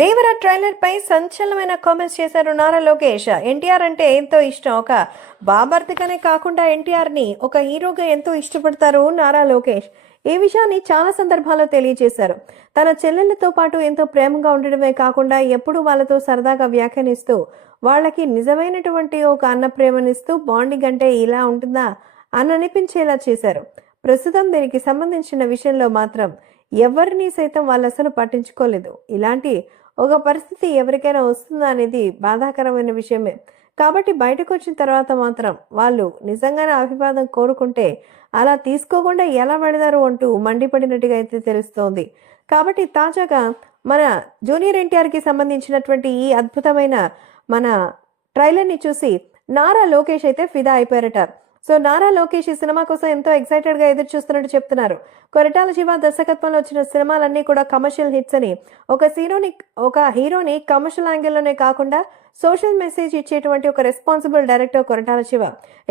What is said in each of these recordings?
Devara trailer పై సంచలనమైన comments చేశారు నారా లోకేష్. ఎన్టీఆర్ అంటే ఎంతో ఇష్టం. ఒక బాబర్తిగానే కాకుండా ఎన్టీఆర్ ని ఒక హీరోగా ఎంతో ఇష్టపడతారు నారా లోకేష్. ఈ విషయాన్ని చాలా సందర్భాల్లో తెలియజేశారు. తన చెల్లెళ్లతో పాటు ఎంతో ప్రేమగా ఉండడమే కాకుండా ఎప్పుడు వాళ్ళతో సరదాగా వ్యాఖ్యానిస్తూ వాళ్ళకి నిజమైనటువంటి ఒక అన్న ప్రేమనిస్తూ బాండింగ్ అంటే ఇలా ఉంటుందా అని అనిపించేలా చేశారు. ప్రస్తుతం దీనికి సంబంధించిన విషయంలో మాత్రం ఎవరిని సైతం వాళ్ళు అసలు పట్టించుకోలేదు. ఇలాంటి ఒక పరిస్థితి ఎవరికైనా వస్తుందా అనేది బాధాకరమైన విషయమే. కాబట్టి బయటకు వచ్చిన తర్వాత మాత్రం వాళ్ళు నిజంగానే అభివాదం కోరుకుంటే అలా తీసుకోకుండా ఎలా పెడతారు అంటూ మండిపడినట్టుగా అయితే తెలుస్తోంది. కాబట్టి తాజాగా మన జూనియర్ ఎన్టీఆర్కి సంబంధించినటువంటి ఈ అద్భుతమైన మన ట్రైలర్ని చూసి నారా లోకేష్ అయితే ఫిదా అయిపోయారట. సో నారా లోకేష్ ఈ సినిమా కోసం ఎంతో ఎక్సైటెడ్గా ఎదురు చూస్తున్నట్టు చెప్తున్నారు. కొరటాల శివ దర్శకత్వంలో వచ్చిన సినిమాలన్నీ కూడా కమర్షియల్ హిట్స్ అని, ఒక హీరోని కమర్షియల్ యాంగిల్లోనే కాకుండా సోషల్ మెసేజ్ ఇచ్చేటువంటి ఒక రెస్పాన్సిబుల్ డైరెక్టర్ కొరటాల శివ.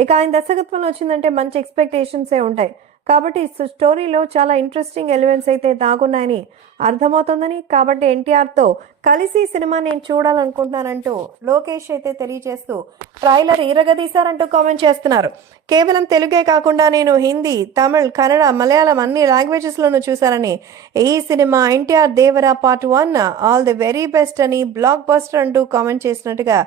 ఇక ఆయన దర్శకత్వంలో వచ్చిందంటే మంచి ఎక్స్పెక్టేషన్సే ఉంటాయి. కాబట్టి స్టోరీలో చాలా ఇంట్రెస్టింగ్ ఎలిమెంట్స్ అయితే దాగున్నాయని అర్థమవుతుందని, కాబట్టి ఎన్టీఆర్తో కలిసి సినిమా నేను చూడాలనుకుంటున్నానంటూ లోకేష్ అయితే తెలియజేస్తూ ట్రైలర్ ఇరగదీశారంటూ కామెంట్ చేస్తున్నారు. కేవలం తెలుగే కాకుండా నేను హిందీ, తమిళ్, కన్నడ, మలయాళం అన్ని లాంగ్వేజెస్లోనూ చూశారని, ఈ cinema NTR Devara part 1 all the very best అని బ్లాక్ బస్టర్ అంటూ కామెంట్ చేసినట్టుగా